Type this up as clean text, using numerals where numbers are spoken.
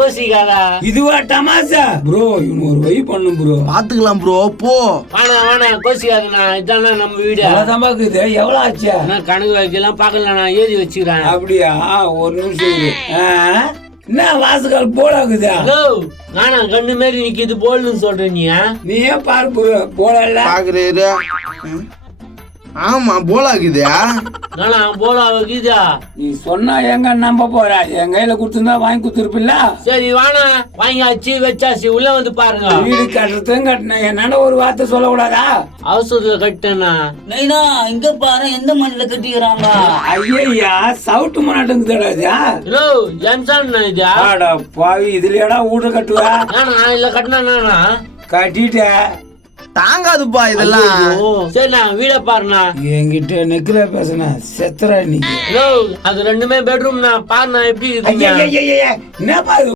கோசிக்காதா. இதுவா தமாசா ப்ரோ? இவன் ஒரு வை பண்ணும் ப்ரோ. பாத்துக்கலாம் ப்ரோ போ. வேணாம் கோசிக்காதண்ணா. இதாண்ணா நம்ம வீடு. தமாக்குது எவ்வளவு ஆச்சா? நான் கணக்கு வைக்கலாம் பாக்கல, நான் எழுதி வச்சுக்கிறேன். அப்படியா? ஒரு நிமிஷம் என்ன வாசகால் போலாக்குதா? நானா கண்ணு மாரி நிக்கிது போல்னு சொல்றேன். நீ ஏன் பாரு ப்ரோ போல பாக்குறீரு? ஆமா போலாக்குதா? நானா போலா வைக்குதா? நீ சொன்னா எங்க நம்ப போற? என் கையில கொடுத்துருந்தா வாங்கி கொடுத்துருப்பில்ல? சரி வாணா வாங்கியாச்சு வச்சாச்சு. உள்ள வந்து பாருங்க. வீடு கட்டுறதும் கட்டினேன். என்னன்னு ஒரு வார்த்தை சொல்லக்கூடாதா? அவசரத்துல கட்டேனா? நைனா இங்க பாரு எந்த மண்ணில கட்டிக்கிறாங்க. ஐயா சவுட்டு மாட்டுங்குதா? ஹலோ எம்சான் இதா? பாவி இதுலடா வீடு கட்டுவா? நானா இல்ல கட்டினா கட்டிட்ட தாங்காதுப்பா இதெல்லாம். சரி நான் வீட பாருண்ணா. என்கிட்ட நெக்கில பேசுன செத்துற நீ. அது ரெண்டுமே பெட்ரூம். நான் பாருண்ணா எப்படி இருக்கு. என்ன பாரு